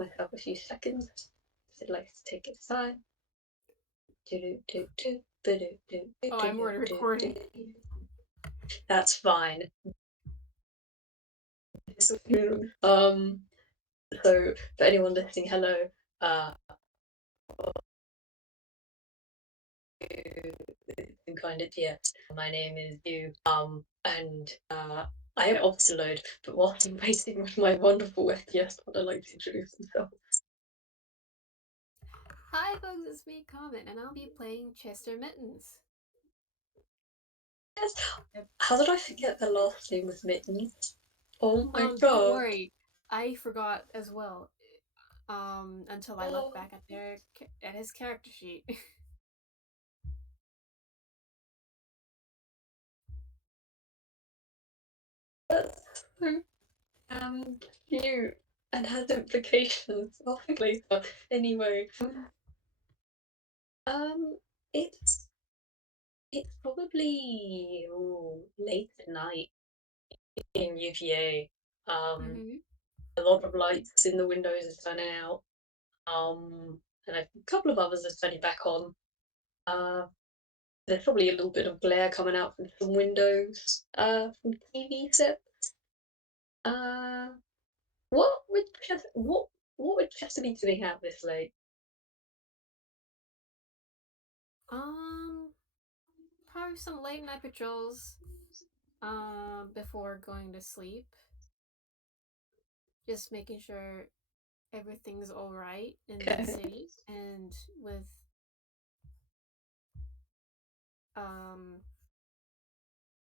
myself a few seconds. I'd like to take its time. Oh, I'm already recording. That's fine. So for anyone listening, hello. Kind of yes. My name is you. And I am obviously load, but whilst I'm waiting with my wonderful FPS, I'd like to introduce myself. Hi folks, it's me, Comet, and I'll be playing Chester Mittens. Yes. How did I forget the last name was Mittens? Oh my Don't god. worry, I forgot as well. Until I looked Oh, back at his character sheet. that's so cute and has implications, obviously. But anyway, um, it's it's probably late at night in UVA. hmm A lot of lights in the windows are turning out. And a couple of others are turning back on. Uh, there's probably a little bit of glare coming out from some windows. From TV sets. Uh, what would Chester be doing out this late? Um, Probably some late night patrols. Before going to sleep, just making sure everything's all right in the Okay. city, and with um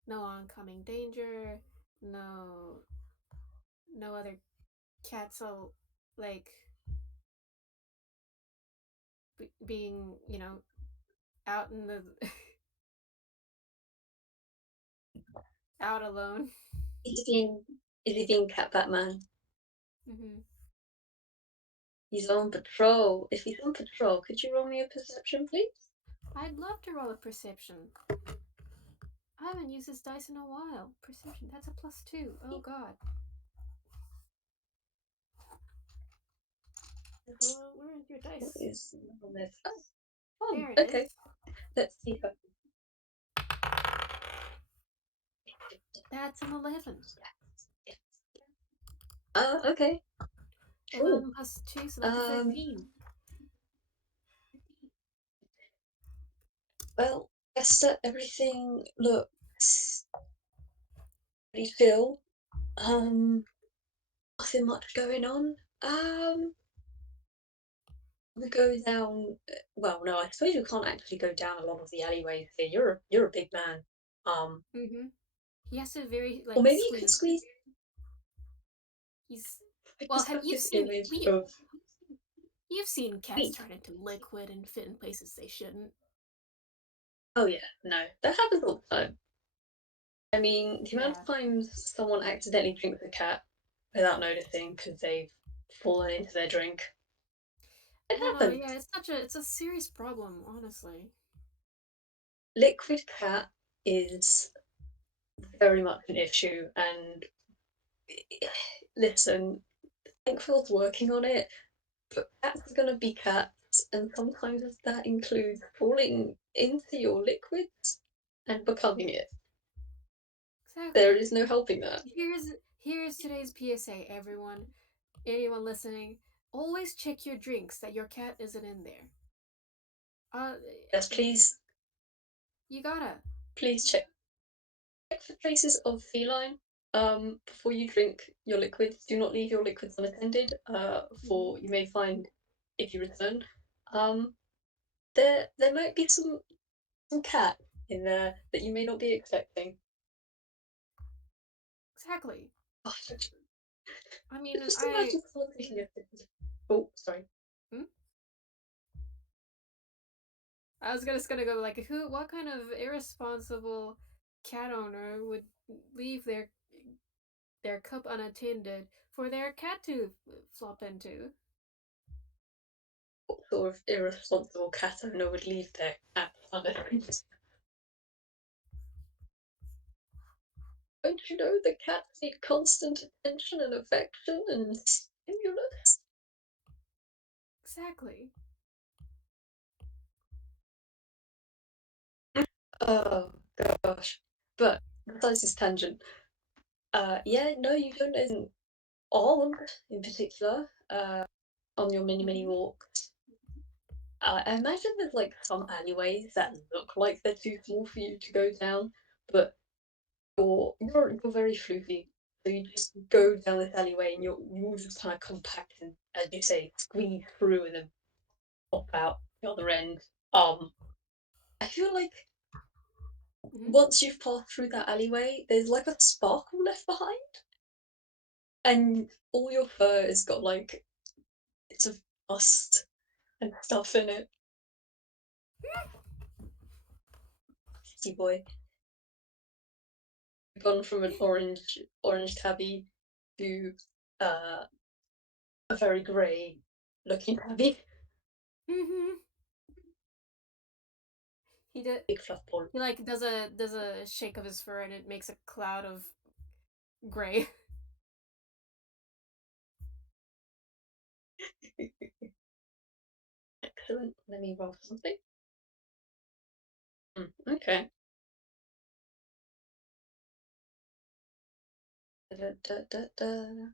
no oncoming danger, no other cats all like being out in the out alone. Is he being Cat Batman? hmm He's on patrol. If he's on patrol, could you roll me a perception, please? I'd love to roll a perception. I haven't used this dice in a while. Perception, that's a +2. Oh god. Where is your What dice? is on this? Oh, fun. There it is. Okay, let's see her. That's an 11. Okay. Cool. 11 plus 2, so that's a Um, 13. well, Esther, everything looks pretty chill. Nothing much going on. We go down. Well, no, I suppose you can't actually go down a lot of the alleyways here. You're a big man. Um, Mm-hmm. He has to very or like maybe you could squeeze. squeeze. He's I well. just Have have you this seen image we? of You've seen cats me. turn into liquid and fit in places they shouldn't. Oh yeah, no, that happens all the time. I mean, the amount Yeah. of times someone accidentally drinks a cat without noticing because they've fallen into their drink. It No, yeah, happens. it's a serious problem, honestly. Liquid cat is very much an issue, and listen, Thankful's working on it, but cats are gonna be cats, and sometimes that includes falling into your liquids and becoming it. There Exactly. is no helping that. Here's today's PSA, everyone. Anyone listening, always check your drinks that your cat isn't in there. Uh, Yes, you gotta. please check for traces of feline before you drink your liquids. Do not leave your liquids unattended, for hmm you may find if you return. Um, there might be some cat in there that you may not be expecting. Exactly. Oh, I mean, just imagine someone taking a. Oh, sorry. hmm? I was just gonna go like, what kind of irresponsible cat owner would leave their cup unattended for their cat to flop into? What sort of irresponsible cat owner would leave their cat unattended? Don't you know that cats need constant attention and affection and stimulus? exactly. Oh gosh. But besides this tangent, yeah, no, you don't isn't odd in particular, on your many, many Hmm. walks. I imagine there's like some alleyways that look like they're too small for you to go down, but you're very floofy. So you just go down this alleyway and you're just kind of compact and, as you say, squeeze through and then pop out the other end. I feel like Hmm. once you've passed through that alleyway, there's like a sparkle left behind, and all your fur has got like bits of dust and stuff in it. See, boy, you've gone from an orange tabby to uh, a very grey looking tabby. Hmm. He did. Big fluff ball. He like does a shake of his fur and it makes a cloud of gray. Excellent. Let me roll something. Okay. Da, da, da, da.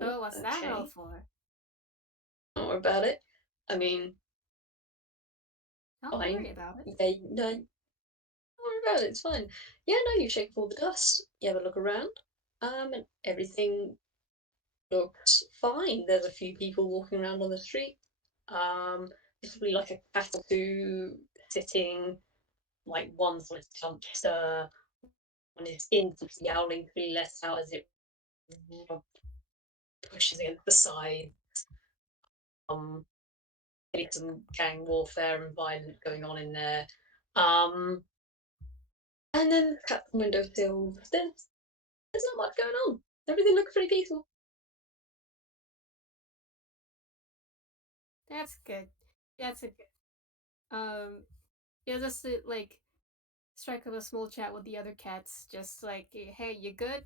Oh, what's that roll Okay. for? Don't worry about it. I mean, Don't fine. worry about it. Yeah, no, don't worry about it. It's fine. Yeah, no, you shake off all the dust. You have a look around. And everything looks fine. There's a few people walking around on the street. There's probably like a cat or two sitting. Like one's on its dumpster. One is instantly yowling to lets out as it pushes against the side. Um, maybe some gang warfare and violence going on in there. Um, and then cat from windowsill. There's not much going on. Everything looks pretty peaceful. That's good. That's a good. Yeah, just like strike up a small chat with the other cats. Just like, hey, you good?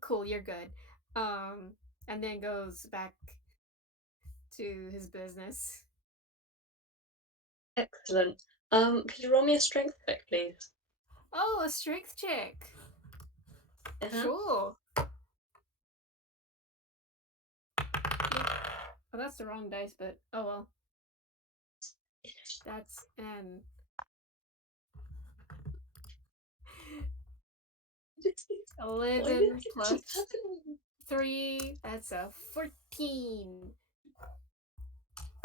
Cool, you're good. Um, and then goes back to his business. Excellent. Could you roll me a strength check, please? Oh, a strength check. Uh-huh. Sure. Oh, that's the wrong dice, but oh well. That's an Why did 11 it keep plus happening? 3. That's a 14.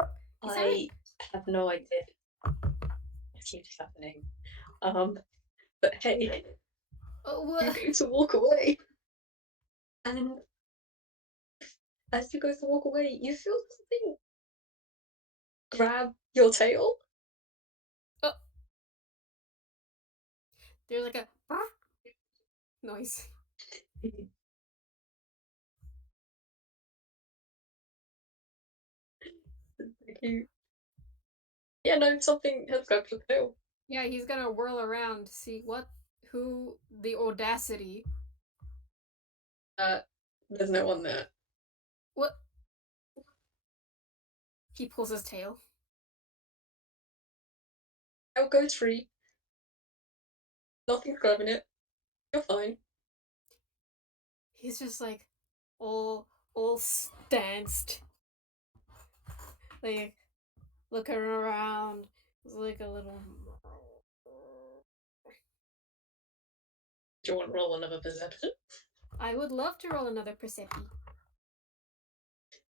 Is that right? I have no idea. It keeps happening. Um, but hey, Oh, you what? go to walk away, and as you go to walk away, you feel something grab your tail. Oh, there's like a noise. You, yeah, no, something has grabbed your tail. Yeah, he's gonna whirl around to see who, the audacity. Uh, there's no one there. What? He pulls his tail. Tail goes free. Nothing's grabbing it. You're fine. He's just like all stanced, like looking around. It's like a little. Do you want to roll another perception? I would love to roll another perception.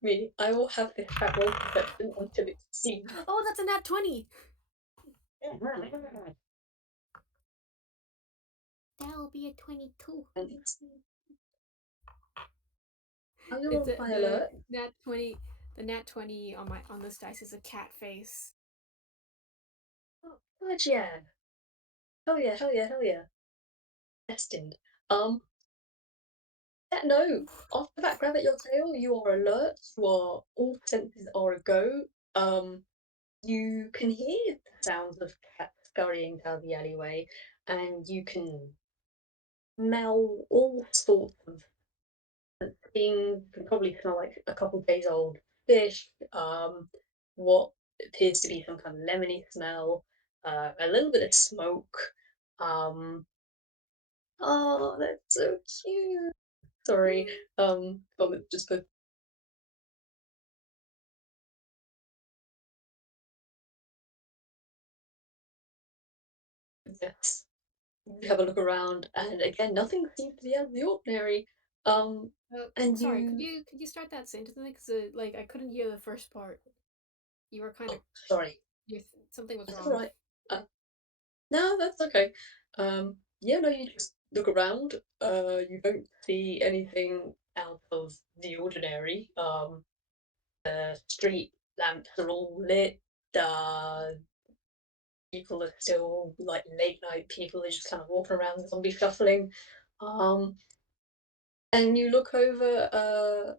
Me, I will have this cat roll perception until it succeeds. Oh, that's a nat 20. That'll be a 22. And are you It's on a, high the alert? nat 20. The nat 20 on this dice is a cat face. Oh, God, yeah. Hell yeah, hell yeah, hell yeah. Destined. Um, yeah, no. After that grab at your tail, you are alert. You are all senses are a go. You can hear the sounds of cats scurrying down the alleyway, and you can smell all sorts of things. You can probably smell like a couple days old fish, what appears to be some kind of lemony smell, a little bit of smoke. Um, oh, that's so cute. Sorry, Comet just put this. You have a look around, and again, nothing seems to be out of the ordinary. Um, and Sorry, you, could you start that sentence because like I couldn't hear the first part. You were kind of oh, sorry, something was that's all wrong. right. No, that's okay. Yeah, no, you just look around. You don't see anything out of the ordinary. The street lamps are all lit. Uh, People are still like late night people. They're just kind of walking around, zombie shuffling. Um, and you look over the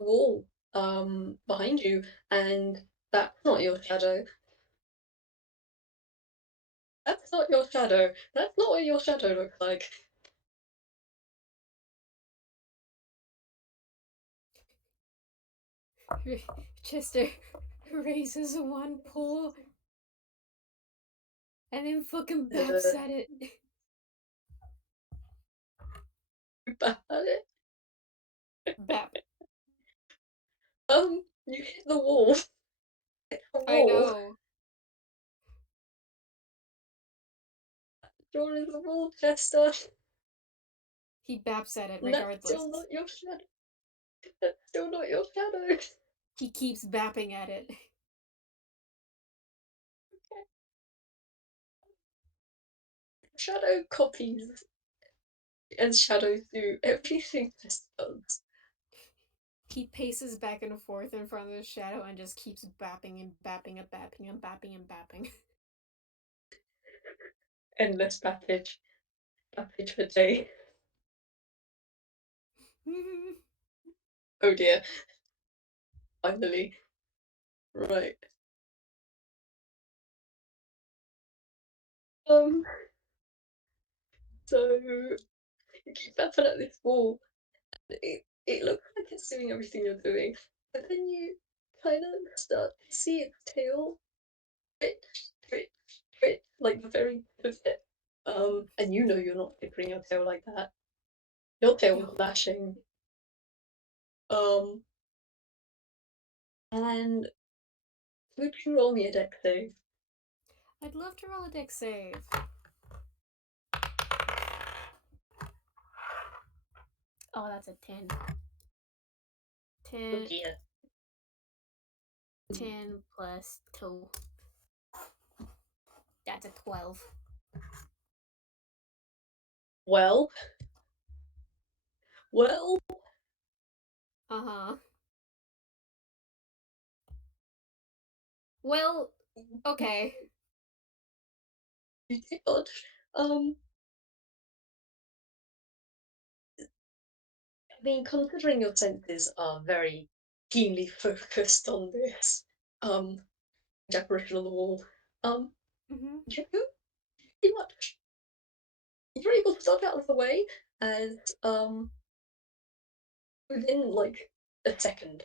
wall behind you, and that's not your shadow. That's not your shadow. That's not what your shadow looks like. Chester raises one paw and then fucking baps The at it. bad. Bap. You hit the wall. A I wall. know. You're in the wall, Chester. He baps at it And that's regardless. still not your shadow. That's still not your shadow. He keeps bapping at it. Shadow copies, as shadows do everything Chester does. He paces back and forth in front of the shadow and just keeps bapping and bapping and bapping and bapping and bapping. Endless passage. Passage for day. Oh dear. Finally. Right. Um, so you keep tapping at this wall. It looks like it's doing everything you're doing. But then you kind of start to see its tail twitch, twitch, twitch, like the very tip of it. And you know you're not flickering your tail like that. Your tail was No. lashing. Um, and would you roll me a deck save? I'd love to roll a deck save. Oh, that's a 10. Oh 10, dear. 10 plus 2. That's a 12. Well, well, Uh huh. Well, okay. you did. Um, I mean, considering your senses are very keenly focused on this, um, decoration on the wall, um, Mm-hmm. you pretty much you're able to dodge out of the way as within like a second,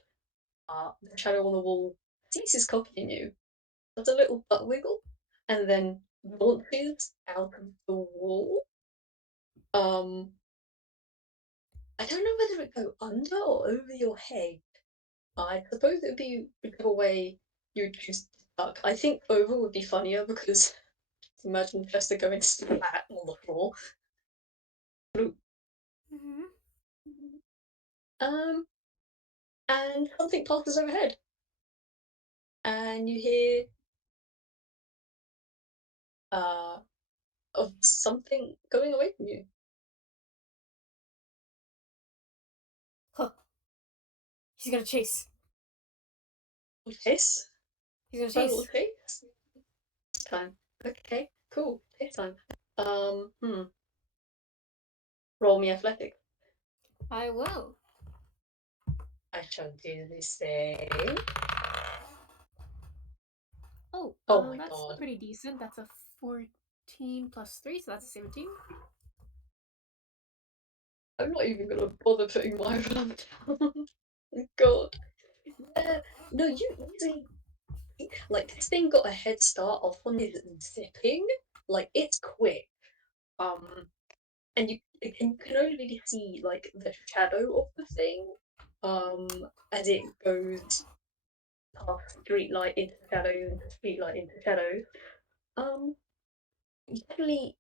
the shadow on the wall ceases copying you, does a little butt wiggle, and then launches out of the wall. Um, I don't know whether it go under or over your head. I suppose it would be whichever way you choose to duck. I think over would be funnier because imagine Chester going flat on the floor. Mm-hmm. Um, and something passes overhead, and you hear uh of something going away from you. Huh. He's gonna chase. Hiss. He's gonna I will chase. taste time. Okay, cool. Taste time. Hmm. Roll me athletics. I will. I shall do the same. Oh, Oh my that's god. pretty decent. That's a 14 plus 3, so that's a 17. I'm not even gonna bother putting my alarm down. God. Yeah. No, you easily like this thing got a head start off on his zipping. Like it's quick. Um, and you can only really see like the shadow of the thing. As it goes past street light into shadow into street light into shadow. Um, you definitely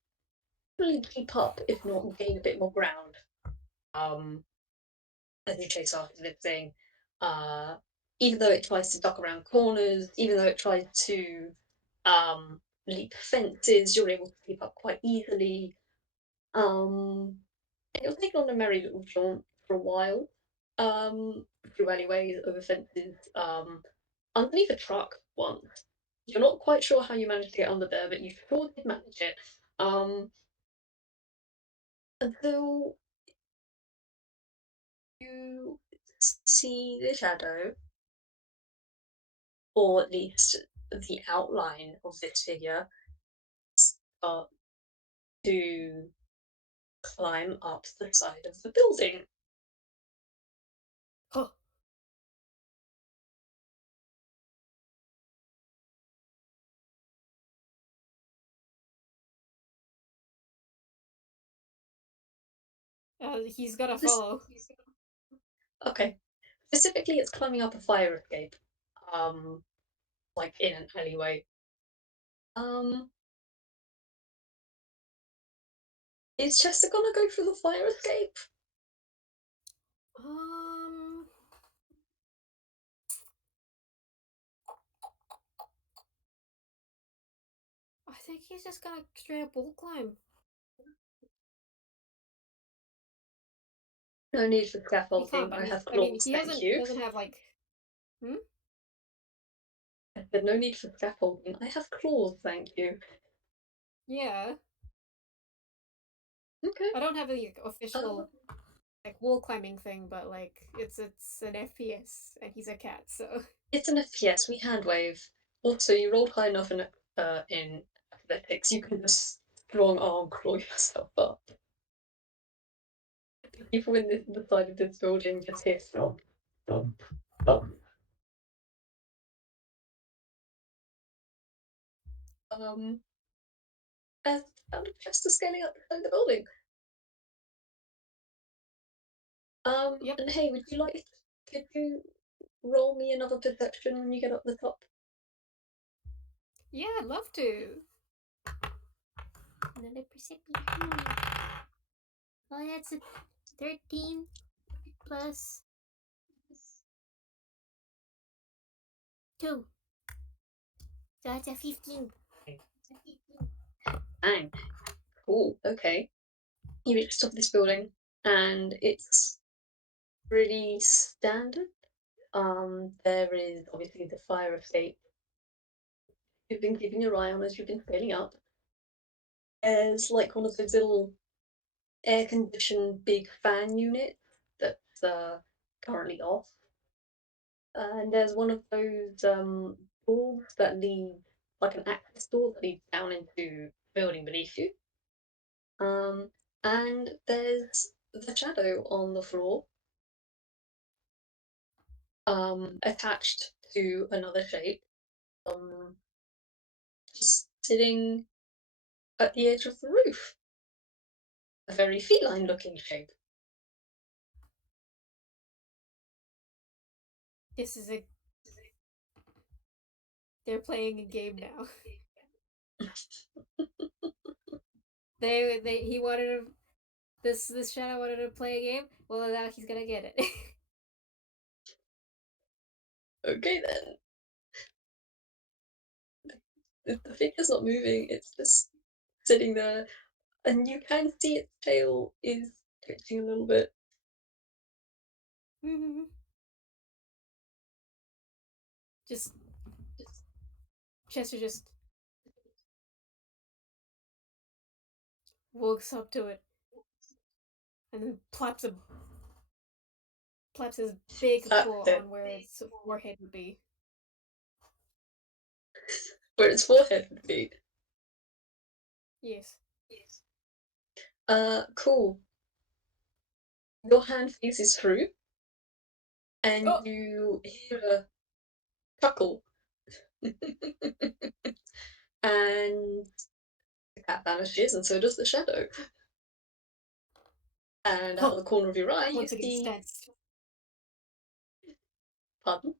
keep up, if not gain a bit more ground. Um, as you chase after this thing. Uh, Even though it tries to duck around corners, even though it tries to leap fences, you're able to keep up quite easily. And you'll take on a merry little jaunt for a while, through alleyways, over fences, underneath a truck once. You're not quite sure how you managed to get under there, but you sure did manage it. Um, until you see the shadow, or at least the outline of this figure, start to climb up the side of the building. Huh. He's gotta This, follow. okay, specifically, it's climbing up a fire escape, um, like in an alleyway. Um, is Chester gonna go through the fire escape? Um, I think he's just gonna straight up wall climb. No need for He can't, scaffolding. but I have I mean, claws, thank he you. doesn't have like. Hmm? I said no need for scaffolding. I have claws, thank you. Yeah. Okay. I don't have the like, Uh, official like wall climbing thing, but like it's an FPS, and he's a cat, so. it's an FPS. We hand wave. Also, you rolled high enough in athletics. You can just strong arm claw yourself up. People in the side of this building just hear stomp, stomp, stomp. Um, as sound of Chester scaling up the side of the building. Yep. And hey, would you like? Could you roll me another perception when you get up the top? Yeah, I'd love to. Another perception. Oh, that's a 13 plus 2. So that's a 15. Bang. Cool. Okay. You reach the top of this building, and it's really standard. There is obviously the fire escape you've been keeping your eye on as you've been scaling up. There's like one of those little air conditioned big fan units that's currently off. And there's one of those doors that lead, like an access door that leads down into the building beneath you. Um, and there's the shadow on the floor, attached to another shape, um, just sitting at the edge of the roof. A very feline looking shape. This is a. They're playing a game now. He wanted to. This shadow wanted to play a game. Well, now he's gonna get it. Okay then. The figure's not moving, it's just sitting there, and you can see its tail is twitching a little bit. Just Chester just walks up to it and then claps his big That's paw it. on where its forehead would be. Where its forehead would be. Yes. Cool. your hand faces through, and Oh, you hear a chuckle, and the cat vanishes, and so does the shadow. And out huh. of the corner of your eye, you Once again, see, stanced. pardon,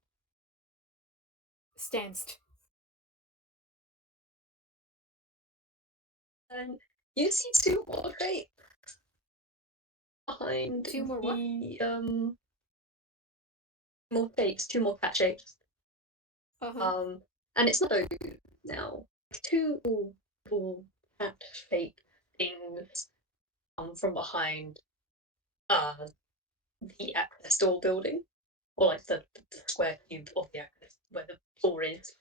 Stanced. and you see two more crate behind Two more what? the more shapes, two more cat shapes. Uh-huh. Um, and it's not a now. Two little cat shaped things from behind uh the access door building, or like the square cube of the access where the door is,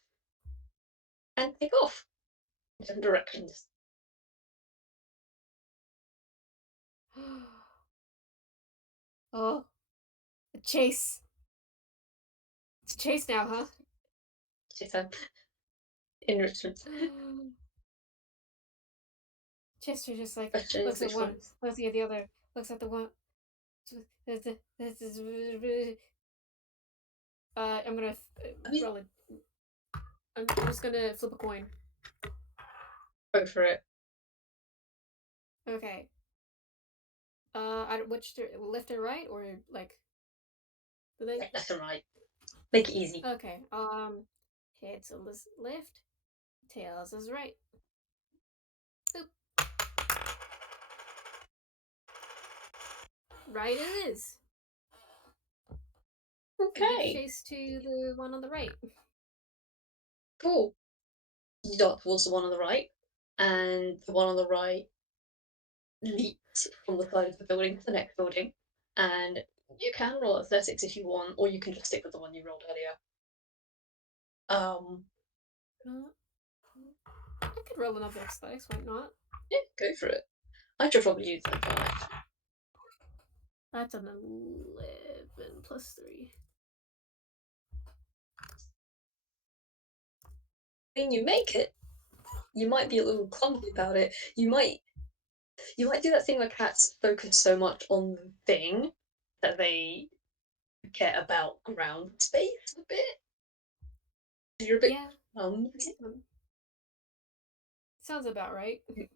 and take off in different directions. Oh, a chase. It's a chase now, huh? It's enrichment. Chester just like Question is looks at which one, ones. looks at the other, looks at the one. This is. I'm gonna I mean, roll it. I'm just gonna flip a coin. go for it. Okay. Which left or right or like do they? Right, left and right. Make it easy. Okay. Heads is left, tails is right. Boop. Right it is. We give Okay, chase to the one on the right. cool. You dart towards the one on the right, and the one on the right leaps from the side of the building to the next building. And you can roll athletics if you want, or you can just stick with the one you rolled earlier. Um, Uh, I could roll another athletics, why not? yeah, go for it. I should probably use advantage. That's an 11 plus 3. When you make it, you might be a little clumsy about it. You might do that thing where cats focus so much on the thing that they forget about ground space a bit. You're a bit Yeah, clumsy. um, sounds about right. You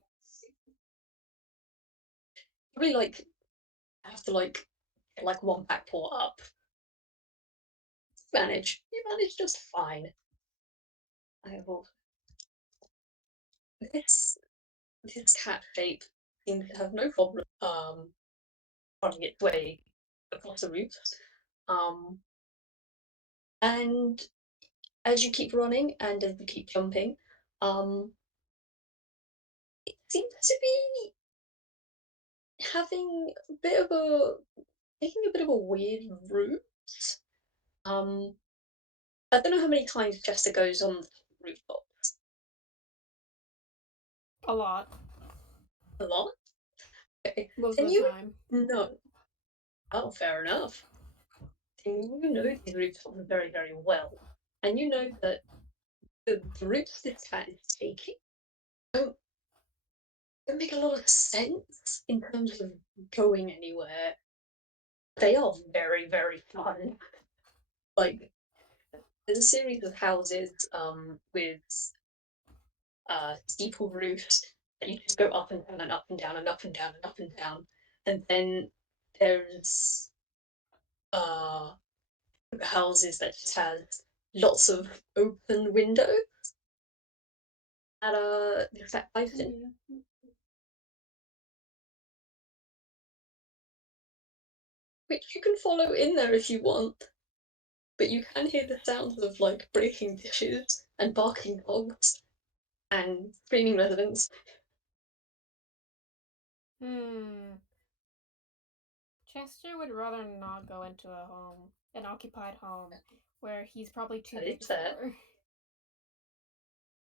really have to get like one back paw up. Manage. You manage just fine. I will. This this cat shape seems to have no problem running its way across the roof. Um, and as you keep running and as you keep jumping, um, it seems to be having a bit of a taking a bit of a weird route. Um, I don't know how many times Chester goes on the rooftop. A lot. A lot. Okay. Most And of the you time. know. Oh, fair enough. And you know these rooftops very, very well. And you know that the routes this cat is taking don't, don't make a lot of sense in terms of going anywhere. They are very, very fun. Like, there's a series of houses with steeple roofs that you just go up and down and up and down and up and down and up and down. And then there's uh, houses that just has lots of open windows that the cat lives in, Yeah. which you can follow in there if you want. But you can hear the sounds of like breaking dishes and barking dogs and screaming residents. Hmm. Chester would rather not go into a home, an occupied home, where he's probably too That big is fair. for.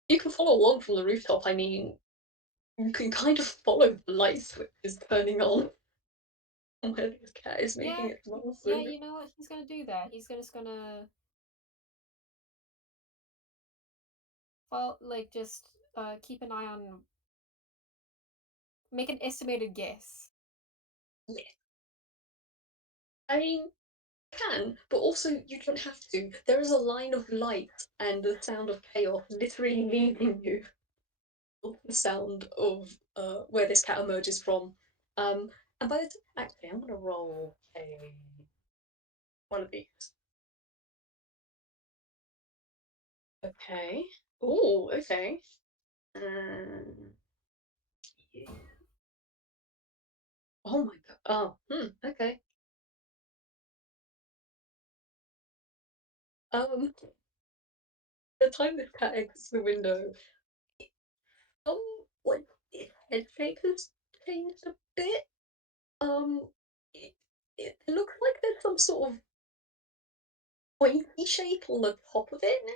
You can follow along from the rooftop. I mean, you can kind of follow the light switches turning on where this cat is Yeah, making its run yeah, through. you know what? He's gonna do that. He's just gonna just keep an eye on, make an estimated guess. Yeah. I mean, you can, but also you don't have to. There is a line of light and the sound of chaos literally leading you the sound of where this cat emerges from. Um, and by the time, actually, I'm gonna roll a one of these. Okay. Oh, okay. Um, yeah. Oh my god. Oh, okay. The time this cat exits the window, like its head shape has changed a bit. Um, it, it looks like there's some sort of pointy shape on the top of it now.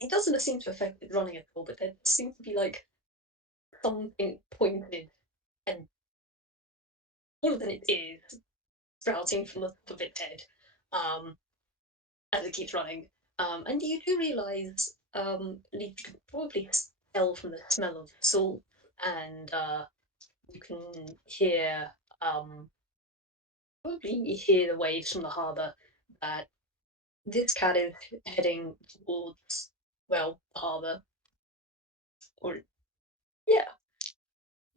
It doesn't seem to affect it running at all, but there seems to be like something pointed and more than it is sprouting from the top of its head. Um, as it keeps running. And you do realise, you can probably tell from the smell of salt, and you can hear, probably hear the waves from the harbour, that this cat is heading towards, well, the harbour. Or, yeah.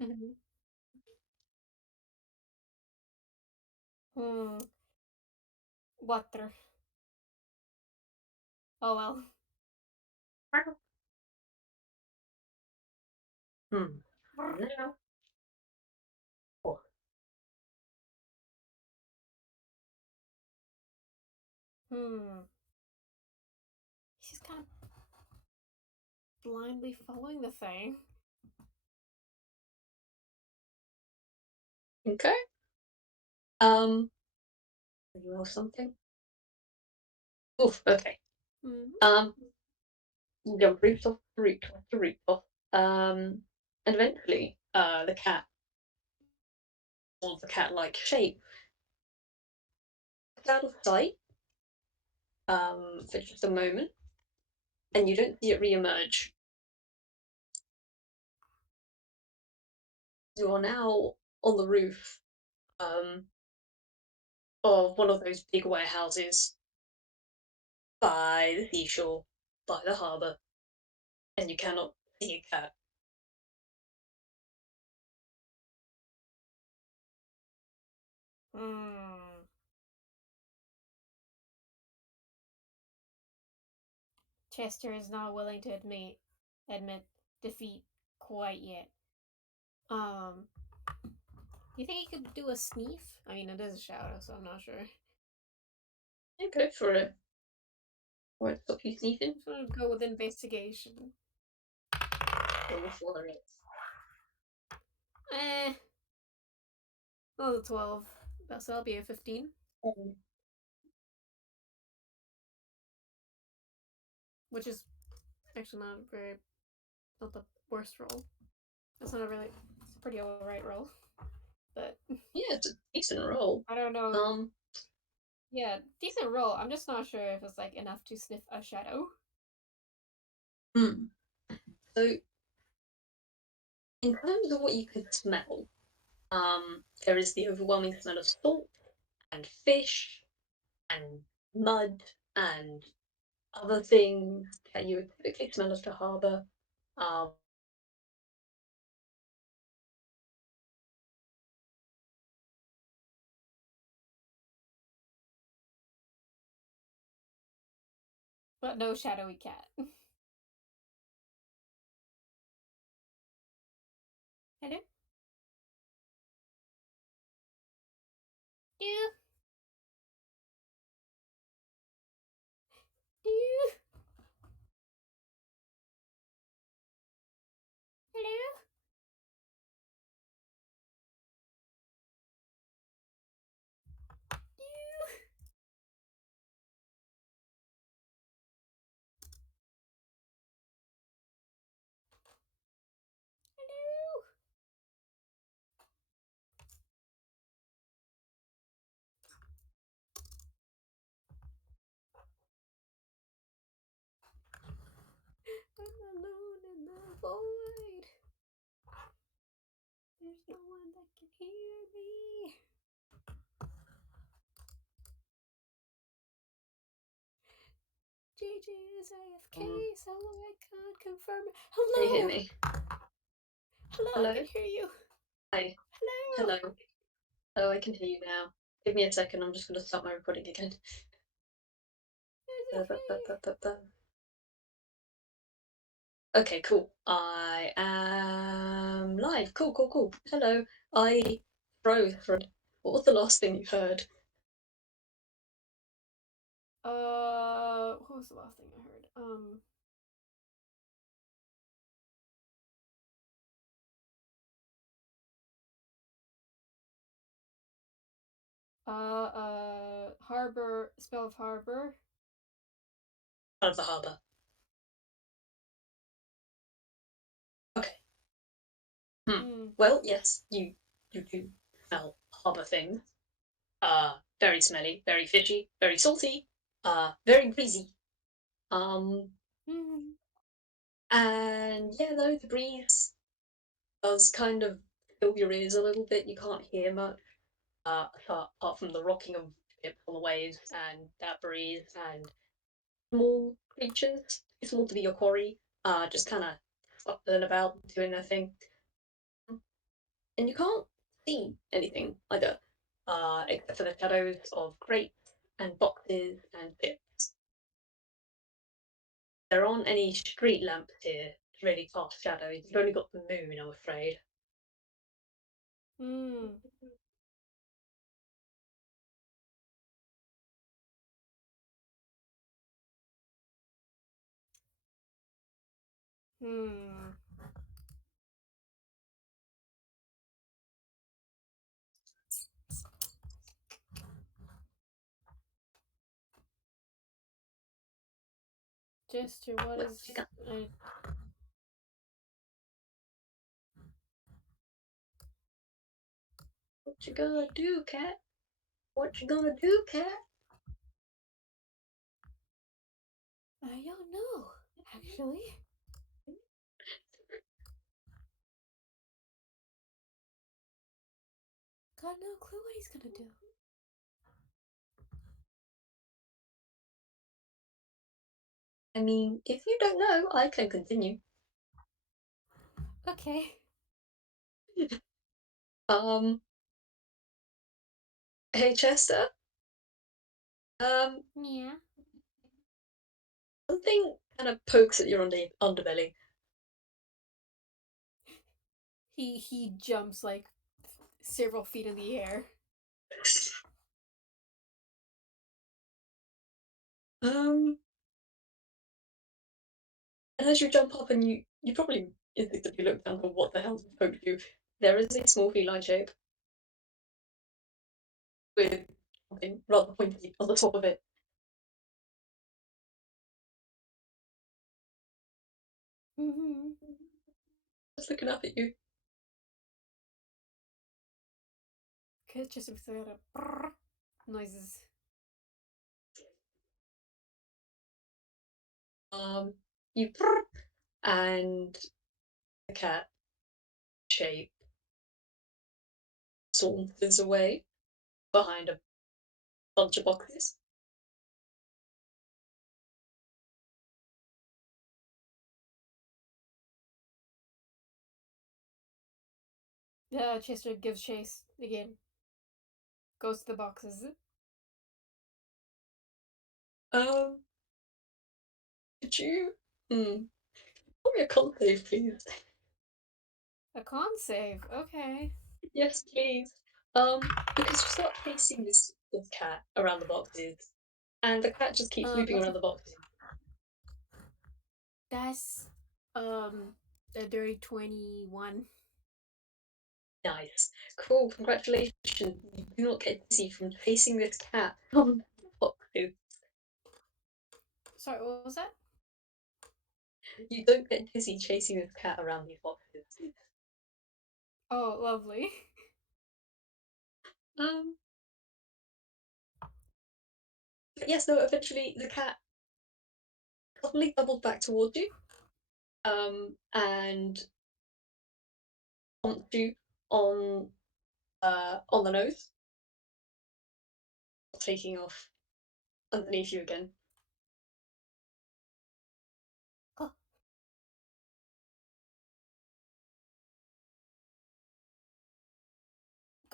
Mhm. Hmm. Water. Oh well. Hmm. Now, oh, Hmm. She's kind of blindly following the thing. okay. Um, you know something? Oof, okay. Hmm. Um, jump roof off, roof off, roof off. And eventually, the cat, or the cat-like shape, is out of sight, for just a moment, and you don't see it re-emerge. You are now on the roof, um, of one of those big warehouses by the seashore, by the harbour, and you cannot see a cat. Hmm. Chester is not willing to admit defeat quite yet. Um, you think he could do a sneeze? I mean, it is a shadow, so I'm not sure. I'm Yeah, go for it. Won't stop you sneezing. just gonna go with investigation. Go for it. Eh, that was a 12. So that'll be a 15, Um, which is actually not the worst roll. That's not a really, it's a pretty alright roll. But yeah, it's a decent roll. I don't know. Um, Yeah, decent roll. I'm just not sure if it's like enough to sniff a shadow. hmm. So, in terms of what you could smell, there is the overwhelming smell of salt and fish and mud and other things that you would typically smell at a harbour. Um, But no shadowy cat. Hello? Do do hello? Do hello? I'm alone in the void. There's no one that can hear me. JJ is Um, AFK, so I can't confirm. can you hear Hello! me? Hello, I Hello? can hear you. Hi. Hello! Hello. Oh, I can hear you now. Give me a second, I'm just gonna start my recording again. It's Uh, bu- bu- okay. bu- bu- bu- Okay, cool. I am live. Cool, cool, cool. Hello. I froze for. What was the last thing you heard? What was the last thing I heard? Harbor, spell of harbor. Out of the harbour. Okay. Hmm. Hmm. Well, yes, you do smell harbour things. Very smelly, very fishy, very salty, very breezy. Um, Hmm. and yeah, no, the breeze does kind of fill your ears a little bit. You can't hear much, apart from the rocking of ships on the waves and that breeze and small creatures, too small to be your quarry, just kind of fluttering about, doing their thing. And you can't see anything either, except for the shadows of crates and boxes and ships. There aren't any street lamps here to really cast shadows. You've only got the moon, I'm afraid. Hmm. Hmm. Gesture, what What you is. got? What you gonna do, cat? What you gonna do, cat? I don't know, actually. Got no clue what he's gonna do. I mean, if you don't know, I can continue. Okay. Um, hey Chester. Um, Yeah. something kind of pokes at your underbelly. He jumps like several feet in the air. Um, and as you jump up and you probably instinctively look down for what the hell's poked you. There is a small feline shape with something rather pointy on the top of it, Mm-hmm. just looking up at you. Cause just instead of noises. You and the cat shape saunters away behind a bunch of boxes. Chester gives chase again. Goes to the boxes. Um, could you? Give me a con save, please. A con save. Okay. Yes, please. Because you start chasing this cat around the boxes, and the cat just keeps looping That's around the boxes. that's um a dirty 21. Nice, cool, congratulations. You do not get dizzy from chasing this cat on the boxes. Sorry, what was that? You don't get dizzy chasing this cat around these boxes. Oh, lovely. Um, but yes, no. Eventually, the cat suddenly doubles back towards you. And punched you on on the nose, taking off underneath you again.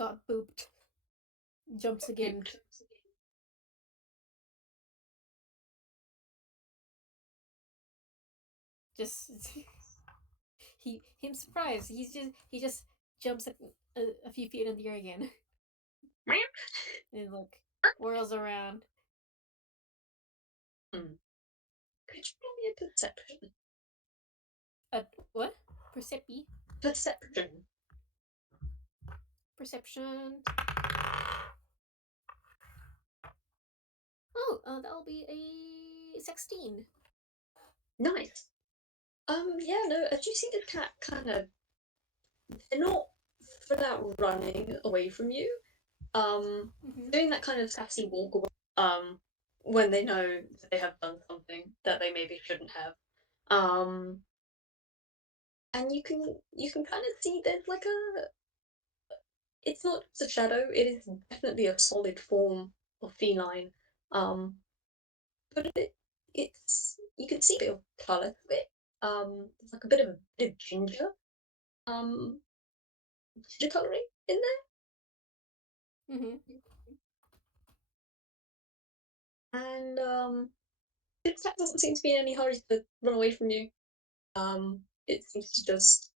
got booped. Jumps again. Pooped. Just him surprised. He just jumps a few feet in the air again and look whirls around. Hmm. Could you give me a perception? What? Percepi? Perception. Perception. Oh, that'll be a 16. Nice. Yeah, no, as you see the cat kind of, they're not flat out running away from you. Um, Mm-hmm. doing that kind of sassy walk away, when they know that they have done something that they maybe shouldn't have. Um, and you can kind of see there's like a, it's not just a shadow, it is definitely a solid form of feline. Um, but it's you can see a bit of colour to it. There's like a bit of um ginger colouring in Mm-hmm. there, and the cat doesn't seem to be in any hurry to run away from you. It seems to just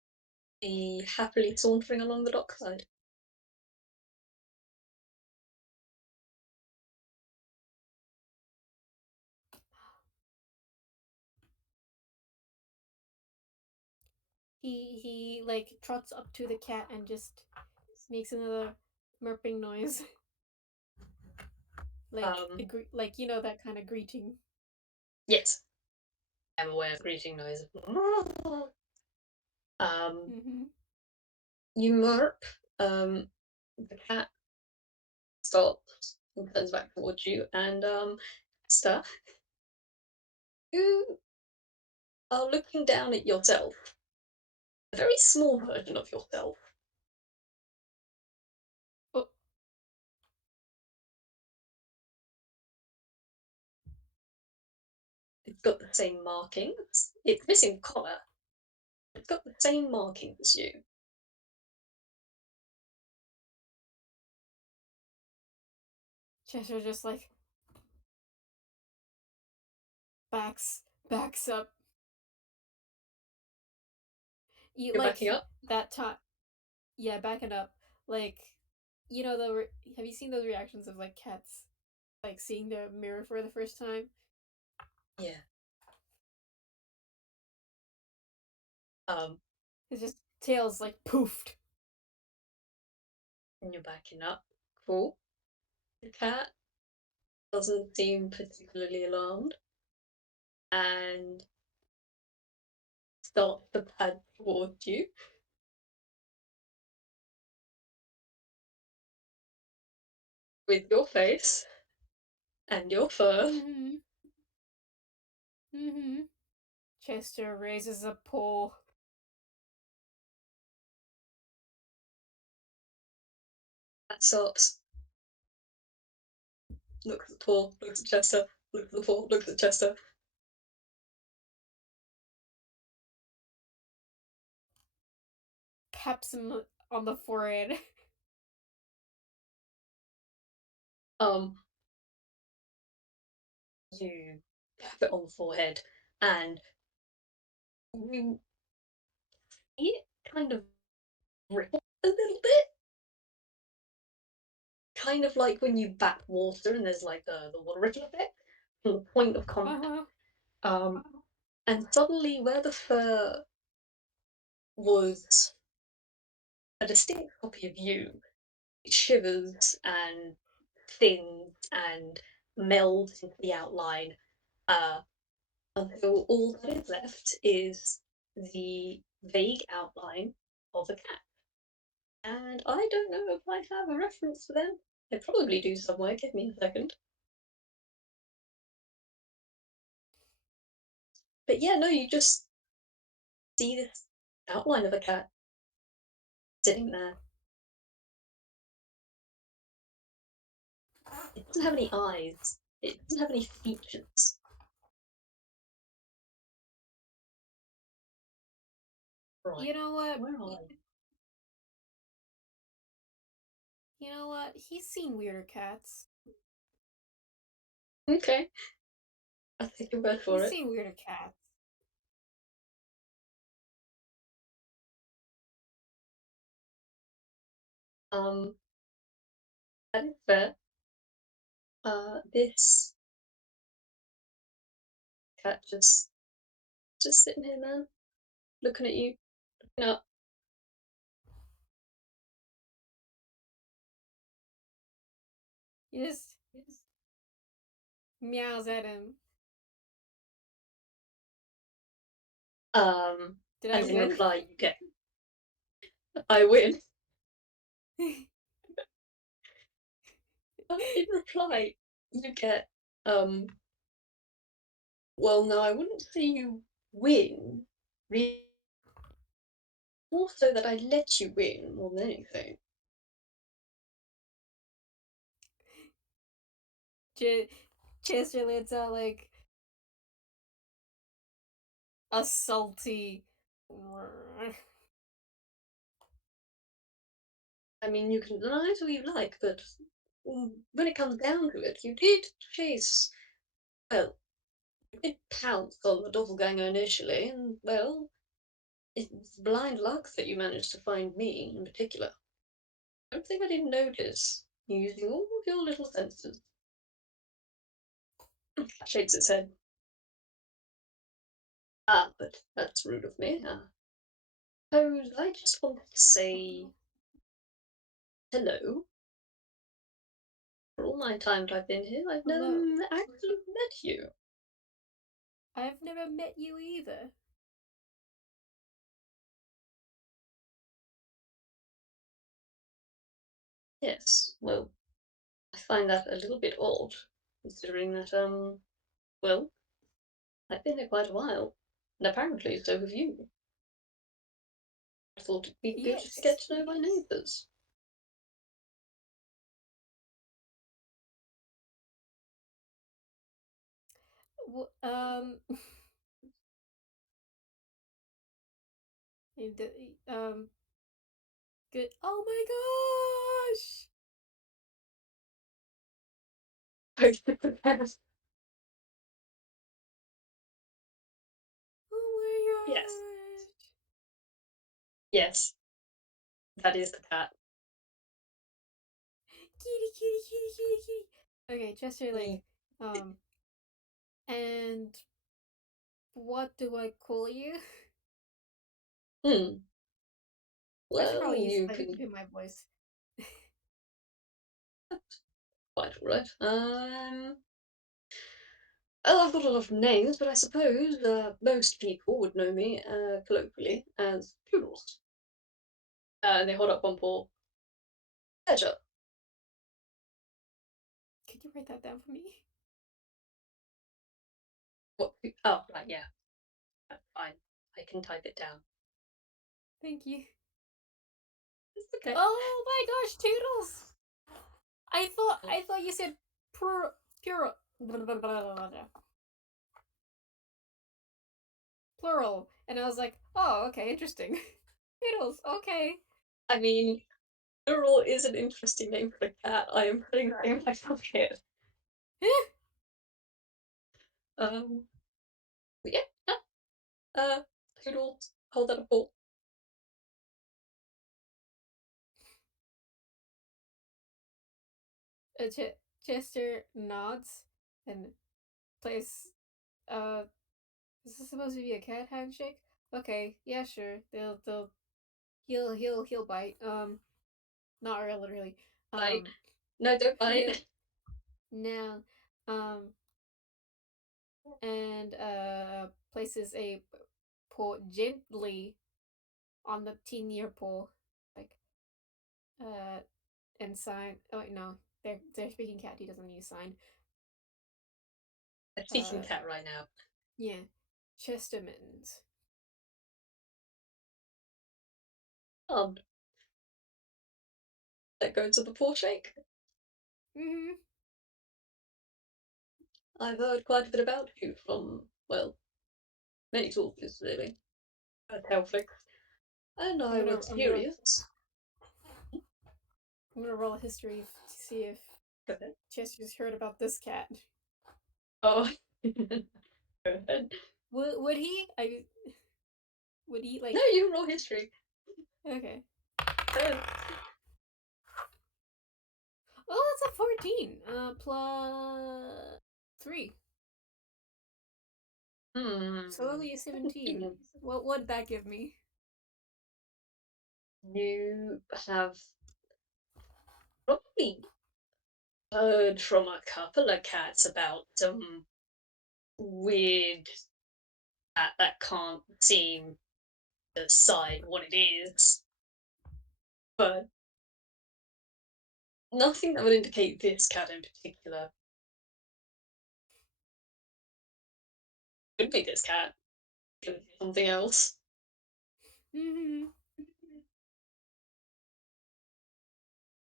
be happily sauntering along the dockside. He like trots up to the cat and just makes another murping noise, like Um, like you know that kind of greeting. yes, I'm aware of greeting noise. Um, Mm-hmm. you murp. The cat stops and turns back towards you, and Esther, you are looking down at yourself, a very small version of yourself. Oh, It's got the same markings. It's missing collar. It's got the same markings as you. Cheshire just like backs up. You You're backing like up. that time. Yeah, backing up. Like you know have you seen those reactions of like cats like seeing the mirror for the first time? Yeah. Um, It's just tails like poofed. and you're backing up. Cool. The cat doesn't seem particularly alarmed and starts to pad towards you with your face and your fur. Mm-hmm. Mm-hmm. Chester raises a paw. Cat stops, looks at the paw, looks at Chester, looks at the paw, looks at Chester. Taps him on the forehead. Um, you tap it on the forehead and you see it kind of ripple a little bit, kind of like when you back water and there's like the water ripple effect from the point of contact. Uh-huh. Um, and suddenly, where the fur was a distinct copy of you, it shivers and thins and melds into the outline, uh, until all that is left is the vague outline of a cat. And I don't know if I have a reference for them. I probably do somewhere. Give me a second. But yeah, no, you just see this outline of a cat sitting there. It doesn't have any eyes. It doesn't have any features. You Right. know what? Where are they? You know what? He's seen weirder cats. Okay, I'll take your word for He's it. seen weirder cats. Um, that is fair. This cat just sitting here, man, looking at you, looking up. He just meows at him. Um, Did I and in win? reply, you get, I win. In reply, you get, um, well, no, I wouldn't say you win. Really, more so that I let you win more than anything. Ch- Chester lets out like a salty. I mean, you can deny it all you like, but when it comes down to it, you did chase, well, you did pounce on the doppelganger initially, and, well, it's blind luck that you managed to find me in particular. I don't think I didn't notice you using all of your little senses. Shakes its head. Ah, but that's rude of me. Suppose I just wanted to say hello. For all my time that I've been here, I've Hello. never actually met you. I've never met you either. Yes, well, I find that a little bit odd, considering that, well, I've been here quite a while, and apparently so have you. I thought it'd be good to Yes. get to know my neighbours. W- good. Oh my gosh! Yes, Oh my gosh! yes, that is the cat. Kitty, kitty, kitty, kitty, kitty. Okay, Chester, Mm. like, um, and what do I call you? Hmm. I should Well, probably use you like can do my voice. quite all right. Well, I've got a lot of names, but I suppose most people would know me colloquially as Toodles. And they hold up one paw. Pleasure. Could you write that down for me? What? Oh, right, yeah. Fine. I can type it down. Thank you. It's okay. Oh my gosh, Toodles! I thought you said pure plural, and I was like, oh, okay, interesting. Toodles, okay. I mean, Doodle is an interesting name for a cat. I am putting that in my pocket. Um, but yeah, no, Toodles, hold up a paw. Chester nods and plays. Uh, is this supposed to be a cat handshake? Okay, yeah, sure. He'll bite. Not really. Bite. Um, No, don't he'll bite. now. Um, and places a paw gently on the teen paw, like uh, and sign. Oh wait, no, they're speaking cat. He doesn't use sign. A speaking Uh, cat right now. yeah, Chester mittens. Um, that goes with the paw shake. Mm-hmm. I've heard quite a bit about you from, well, many sources, really. Telflix. And I was I'm gonna curious. I'm gonna roll a history to see if Okay. Chester's heard about this cat. Oh, go ahead. Would he? Would he No, like? you roll history. Okay. Uh, Oh, that's a 14. Plus 3. So hmm. only a 17. What would that give me? You have probably heard from a couple of cats about some weird cat that can't seem to decide what it is, but nothing that would indicate this cat in particular. Could be this cat, could be something else. Hmm.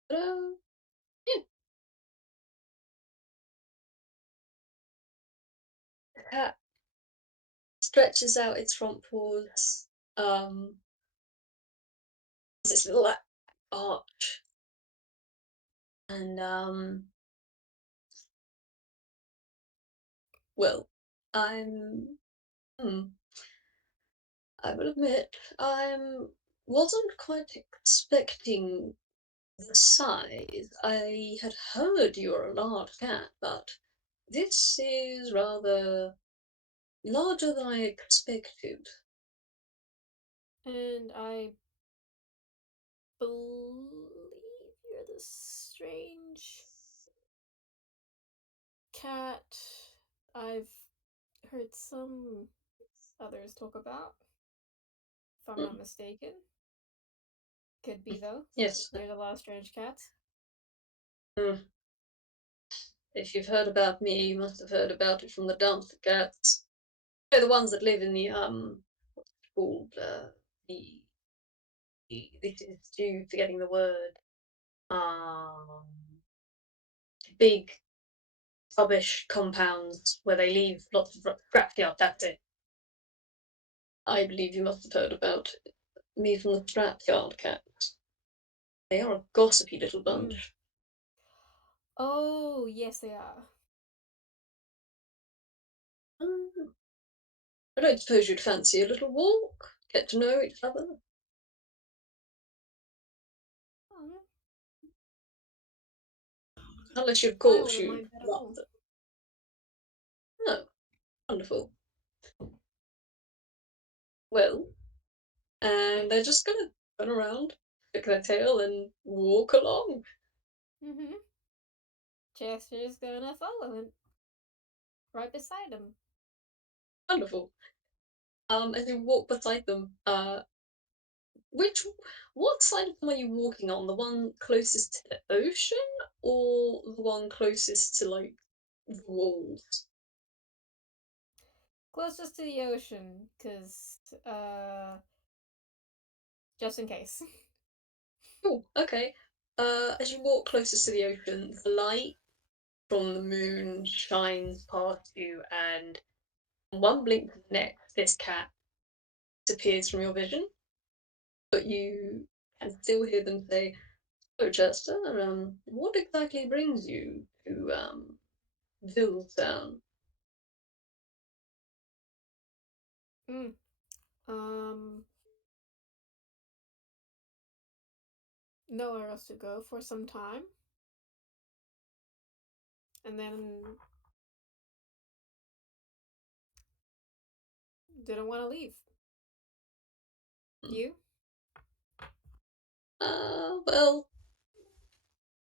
But, yeah, the cat stretches out its front paws, has its little arch, and well, I'm. Hmm, I will admit, I wasn't quite expecting the size. I had heard you're a large cat, but this is rather larger than I expected. And I believe you're the strange cat I've heard some others talk about, if I'm not Mm, mistaken. Could be though. yes. There's a lot of strange cats. Mm, if you've heard about me, you must have heard about it from the dancer cats. They're the ones that live in the what's it called the this is due forgetting the word um big rubbish compounds where they leave lots of scrapyard. That's it. I believe you must have heard about me from the scrapyard cats. They are a gossipy little Mm. bunch. Oh, yes, they are. Mm, I don't suppose you'd fancy a little walk, get to know each other, Oh, unless of I course wouldn't you'd mind that at all. rather. Oh, wonderful. Well, and they're just gonna turn around, pick their tail, and walk along. Mm-hmm. Chester's gonna follow him right beside him. Wonderful. As you walk beside them, which, what side of them are you walking on? The one closest to the ocean, or the one closest to like the walls? Closest to the ocean, because, just in case. Oh, okay. As you walk closest to the ocean, the light from the moon shines past you, and in one blink of the next, this cat disappears from your vision, but you can still hear them say, "Oh, Chester, what exactly brings you to Villestown?" Mm. Um, Nowhere else to go for some time, and then didn't want to leave. Hmm. You? Well,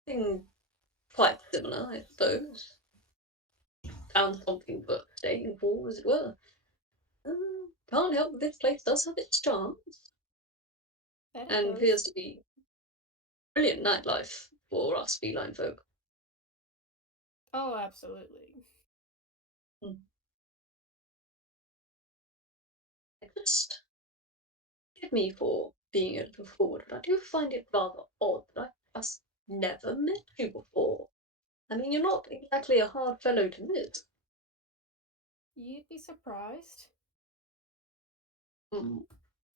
thing quite similar, I suppose. Found something worth staying for, as it were. Can't help but this place does have its charms, That it and appears does. to be brilliant nightlife for us feline folk. Oh, absolutely. Hmm. Just forgive me for being a little forward, but I do find it rather odd that I just never met you before. I mean, you're not exactly a hard fellow to meet. You'd be surprised. Hmm.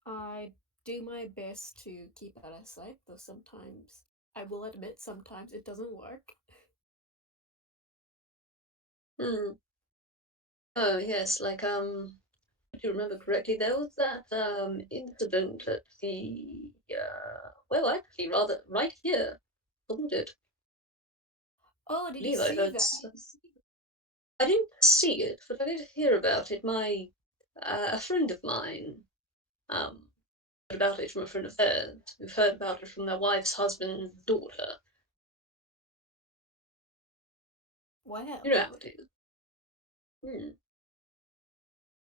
I do my best to keep out of sight, though sometimes I will admit sometimes it doesn't work. Hmm. Oh yes, if you remember correctly, there was that incident at the well, actually, rather right here, wasn't it? Oh, I did you believe I see heard. that? I didn't see it, but I did hear about it. My a friend of mine um heard about it from a friend of theirs, who've heard about it from their wife's husband's daughter. You Well, know how it is. Hmm.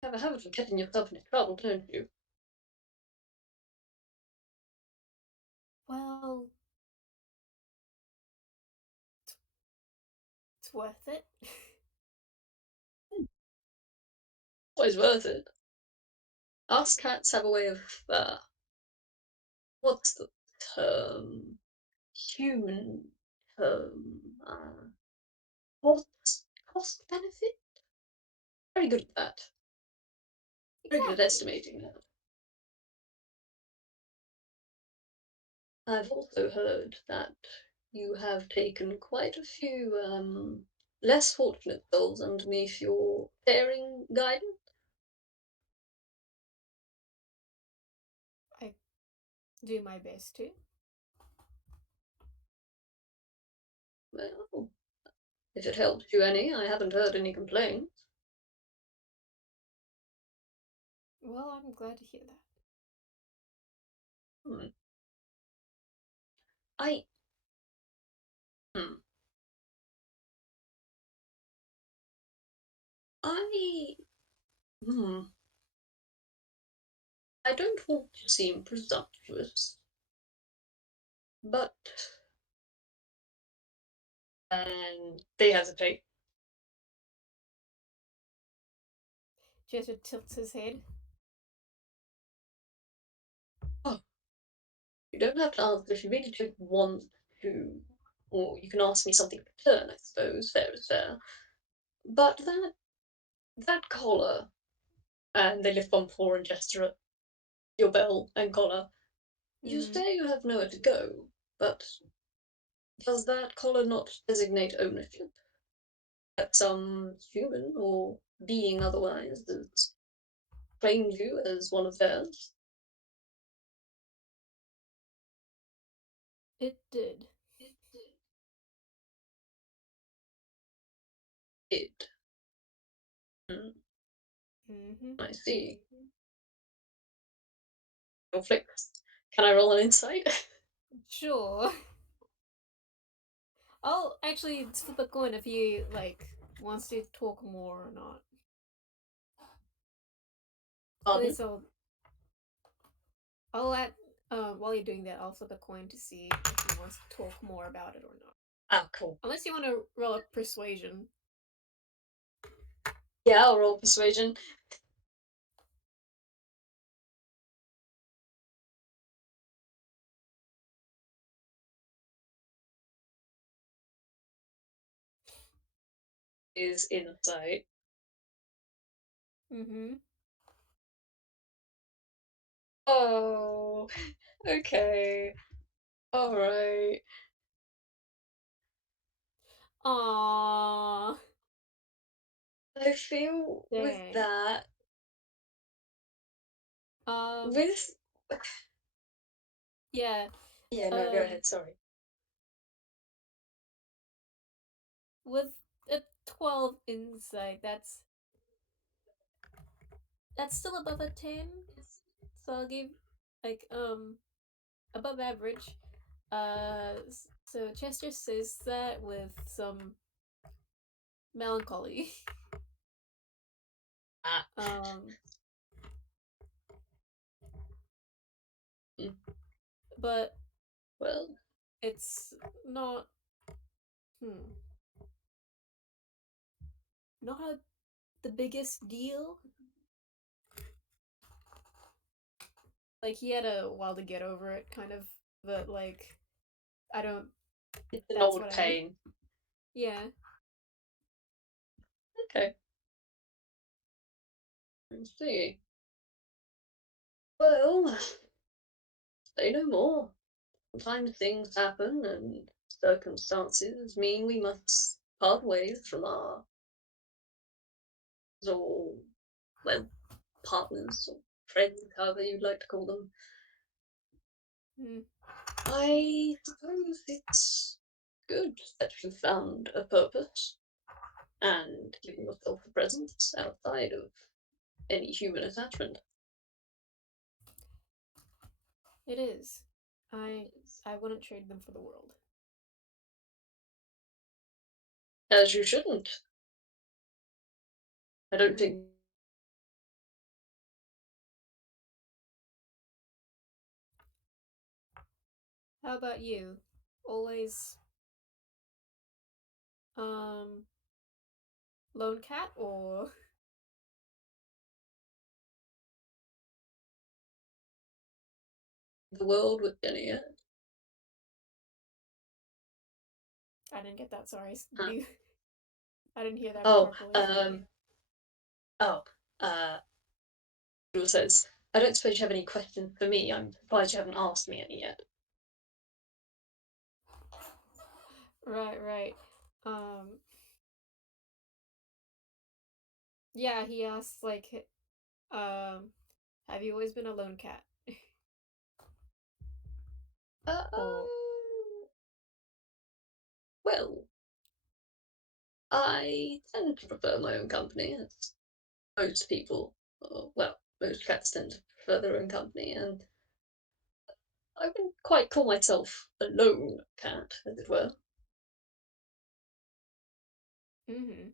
Have a habit of getting yourself into trouble, don't you? well, it's worth it. Hmm. Always worth it. Us cats have a way of what's the term? Human term. Cost cost benefit. Very good at that. Very good at Exactly. estimating that. I've also heard that you have taken quite a few less fortunate souls underneath your caring guidance. I do my best to. Well, if it helps you any, I haven't heard any complaints. Well, I'm glad to hear that. Hmm. I hmm. I hmm. I don't want to seem presumptuous, but and they hesitate. Jester tilts his head. Oh, you don't have to answer if you really don't want to, or you can ask me something in return. I suppose fair is fair. But that collar, and they lift one paw and gesture at your bell and collar. You Mm-hmm. say you have nowhere to go, but does that collar not designate ownership? That some human or being otherwise has claimed you as one of theirs? It did. It. Hmm, Mm-hmm. I see. Conflicts. Can I roll an insight? Sure. I'll actually flip a coin if you like wants to talk more or not. At Pardon? least I'll add while you're doing that, I'll flip a coin to see if he wants to talk more about it or not. Ah, cool. Unless you want to roll a persuasion. Yeah, I'll roll persuasion. Is insight. Mm-hmm. Oh, okay. All right. Aww. I feel with Dang. that, Um. with Yeah. yeah, no, go Um. ahead. Sorry. With a 12 insight, that's still above a 10. So I'll give like above average. So Chester says that with some melancholy. Ah, um, mm, but well, it's not hmm, not the biggest deal. Like he had a while to get over it, kind of. But like I don't. it's an That's old what I mean. pain. Yeah. Okay, I see. Well, say no more. Sometimes things happen and circumstances mean we must part ways from our or well, partners or friends, however you'd like to call them. Hmm. I suppose it's good that you found a purpose and given yourself a presence outside of any human attachment. It is. I I wouldn't trade them for the world. As you shouldn't. I don't Hmm. think How about you? Always um lone cat or the world with any I didn't get that. Sorry. huh? Do I didn't hear that Oh, properly. oh, Toodles says, I don't suppose you have any questions for me. I'm surprised you haven't asked me any yet. Right, right. Um yeah, he asked like um have you always been a lone cat? Or Well, I tend to prefer my own company, as most people, well, most cats tend to prefer their own company, and I wouldn't quite call myself a lone cat, as it were. mhm.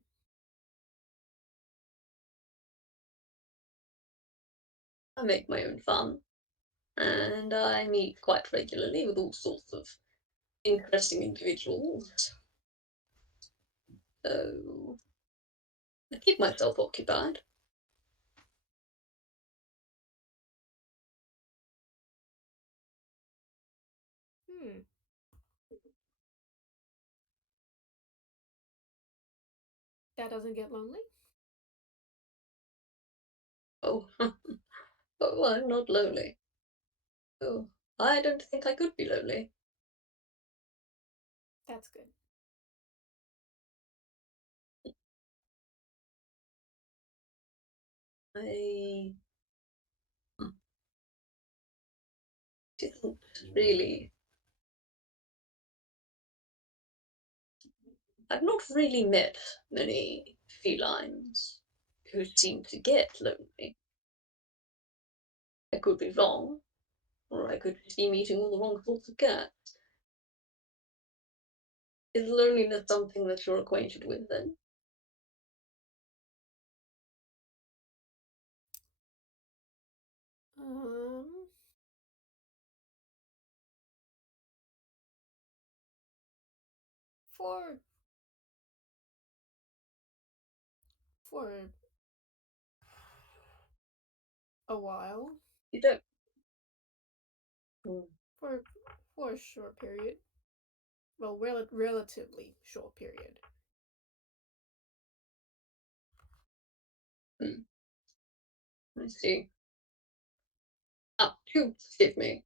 I make my own fun, and I meet quite regularly with all sorts of interesting individuals, so I keep myself occupied. Hmm. That doesn't get lonely? Oh, oh, I'm not lonely. Oh, I don't think I could be lonely. That's good. I didn't really I've not really met many felines who seem to get lonely. I could be wrong, or I could just be meeting all the wrong sorts of cats. Is loneliness something that you're acquainted with then? Um for for a while. You don't. Mm, For for a short period. Well, relatively short period. mm, I see. Do forgive me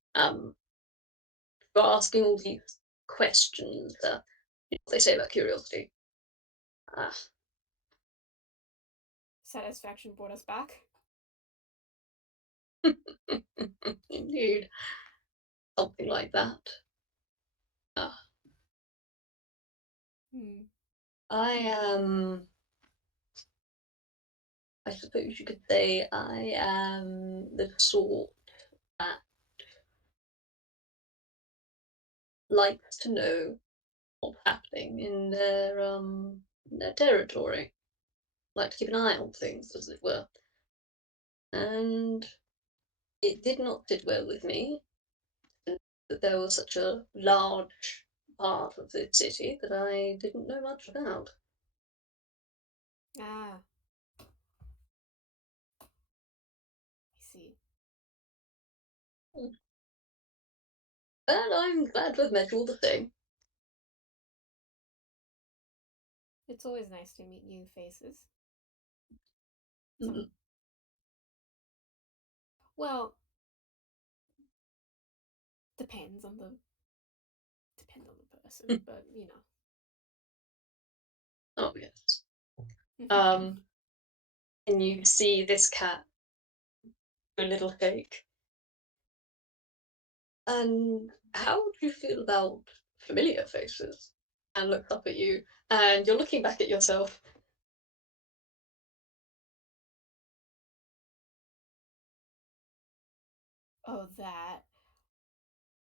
for asking all these questions. What they say about curiosity. Ah, Satisfaction brought us back. indeed, something like that. Ah, Hmm. I am. I suppose you could say I am the sort that likes to know what's happening in their territory. Like to keep an eye on things, as it were. And it did not sit well with me that there was such a large part of the city that I didn't know much about. Ah, I see. But I'm glad to have met you all the same. It's always nice to meet new faces. Some Mm, well, depends on the Depends on the person, but you Oh yes. know. Um, and you see this cat, a little cake. And how do you feel about familiar faces? And looks up at you, and you're looking back at yourself. Oh, that.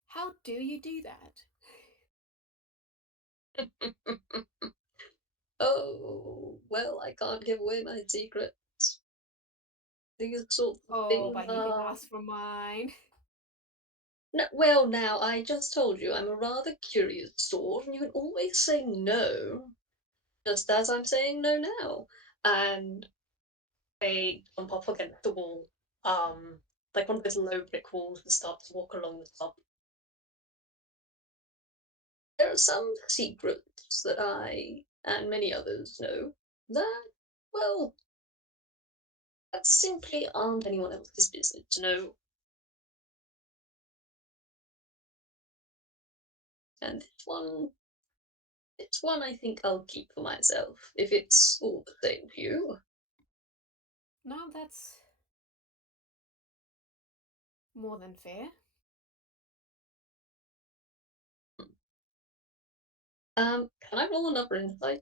How do you do that? Oh, well, I can't give away my secrets. These sorts of Oh, things but you can are. ask for mine. No, well, now, I just told you I'm a rather curious sort, and you can always say no, just as I'm saying no now. And they jump up against the wall, um, like one of those low brick walls, and start to walk along the top. There are some secrets that I and many others know that, well, that simply aren't anyone else's business to know. And it's one I think I'll keep for myself, if it's all the same to you. No, that's more than fair. Can I roll another insight?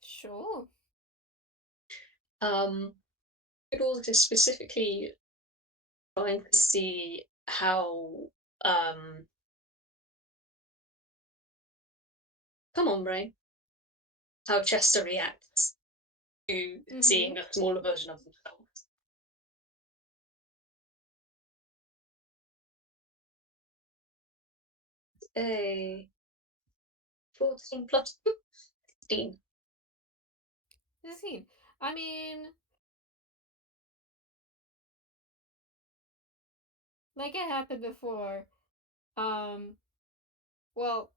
Sure. Toodles is specifically trying to see how, um, come on, brain, how Chester reacts to Mm-hmm. seeing a smaller version of themselves. A 14 plus 2, 16. 16. I mean, like it happened before. Um, well,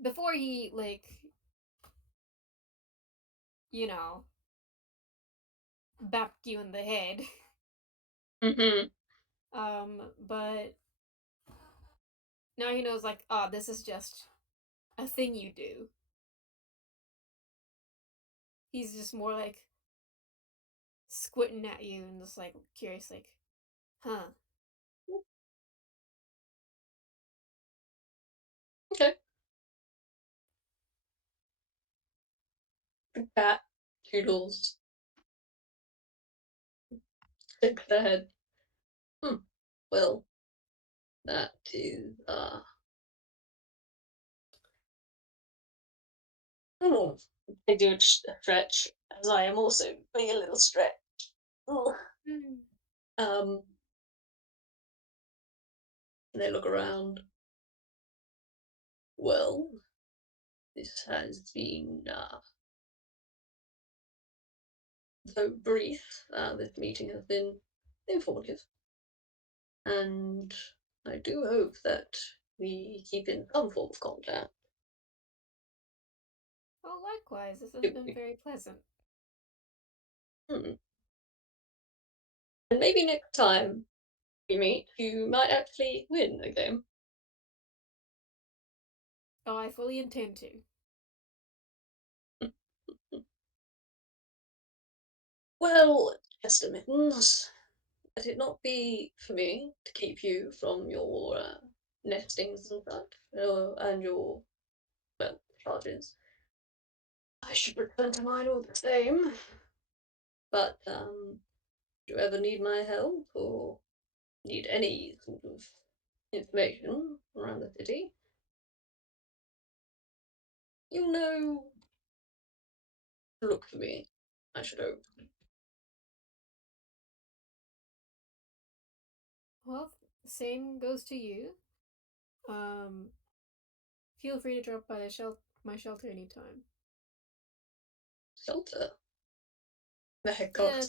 before he you know, bapped you in the head. Mm-hmm. But now he knows like, oh, this is just a thing you do. He's just more like squinting at you and just like curious, like, huh. Okay. The cat, Toodles, shakes their head. Hmm. Well, that is, oh, I do a stretch, as I am also doing a little stretch. Ugh. Mm. Um, and they look around. Well, this has been, though brief, this meeting has been informative, and I do hope that we keep in some form of contact. Oh, likewise, this has Do been we? very pleasant. Hmm. And maybe next time we meet, you might actually win a game. Oh, I fully intend to. Well, just admittance, let it not be for me to keep you from your nestings and such, and your, well, charges. I should return to mine all the same. But do you ever need my help or need any sort of information around the city, you'll know to look for me, I should hope. Well, same goes to you. Um, feel free to drop by my shelter anytime. Shelter. The heck Yeah, goes.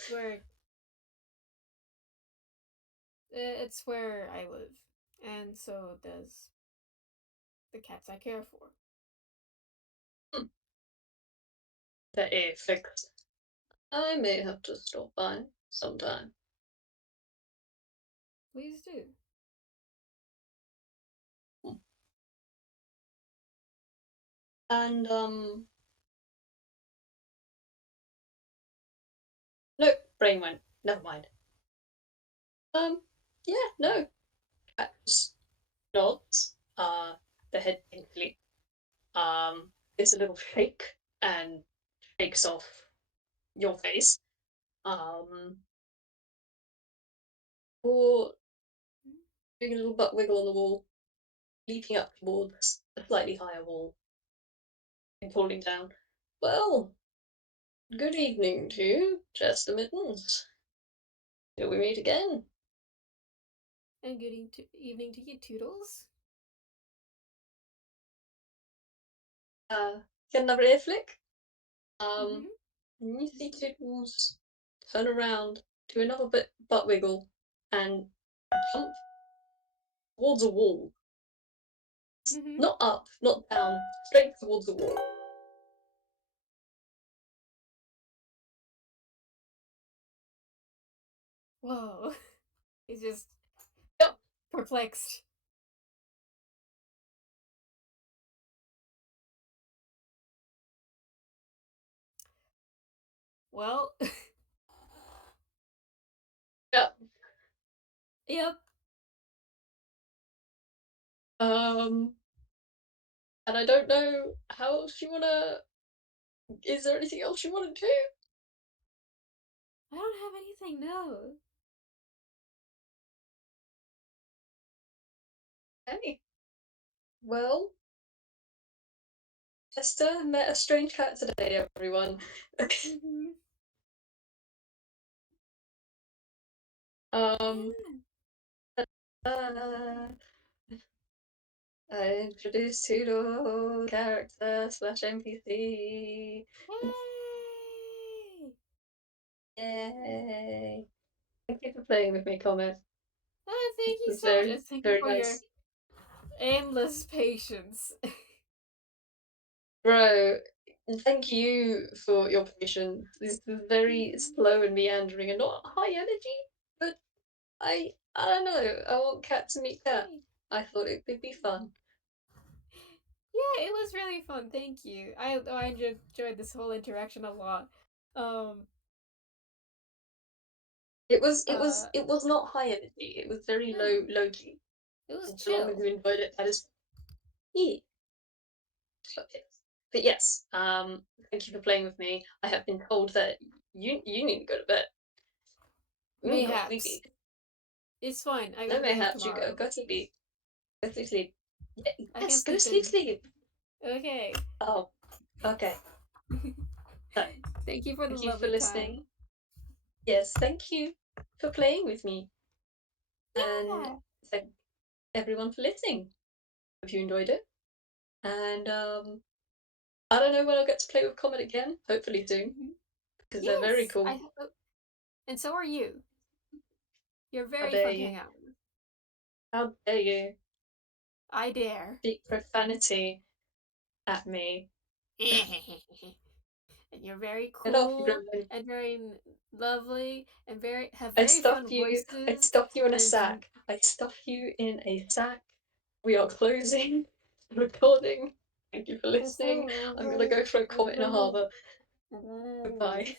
it's where I live, and so does the cats I care for. Hmm. That is fixed. I may have to stop by sometime. Please do. Hmm. And no, brain went. Never mind. Yeah, no. Cat just nods. The head thankfully gives a little shake and shakes off your face. Um, or doing a little butt wiggle on the wall, leaping up towards a slightly higher wall and falling down. Well, good evening to you, Chester Mittens. Till we meet again. And good evening to you, Toodles. Uh, get another ear flick. Mm-hmm. You see Toodles turn around, do another butt wiggle, and jump towards a wall. Mm-hmm. Not up, not down, straight towards the wall. Whoa. He's just Yep. perplexed. Well, Yep. yep. Um, and I don't know how else you wanna. Is there anything else you wanna do? I don't have anything, no. Okay. Well, Esther met a strange cat today, everyone. Mm-hmm. um, Yeah. uh, I introduced Toodle, character slash NPC. Yay! Yay! Thank you for playing with me, Comet. Oh, It thank you was so much, very, and thank you very for your nice. endless patience. Bro, and thank you for your patience. This is very Mhm. slow and meandering and not high energy, but I don't know. I want cat to meet cat. Yay! I thought it could be fun. Yeah, it was really fun. Thank you. I enjoyed this whole interaction a lot. Um. Uh. It was not high energy. It was very No, low key. it was And so long as you chill. enjoyed it, that is yeah. But yes, thank you for playing with me. I have been told that you need to go to bed. Go Mayhaps. sleepy. It's fine. I No have to leave mayhaps. You tomorrow. go sleepy. Go sleep. Yeah, I can yes, go sleep sleep. in. Sleep. Okay. Oh, okay. So Thank you for the thank you for lovely listening. time. Yes, thank you for playing with me, and Yeah. thank everyone for listening. Hope you enjoyed it. And I don't know when I'll get to play with Comet again. Hopefully soon, Mhm. because they're very Yes. cool. And so are you. You're How very dare fun to you? hang out with. How dare you I dare. speak profanity at me? And you're very Get off, you cool gremlin. and very lovely and very have I very stuff fun you. I voices stuff you in a and sack. I stuff you in a sack. We are closing the recording. Thank you for listening. I'm gonna go throw Comet in a harbour. Goodbye.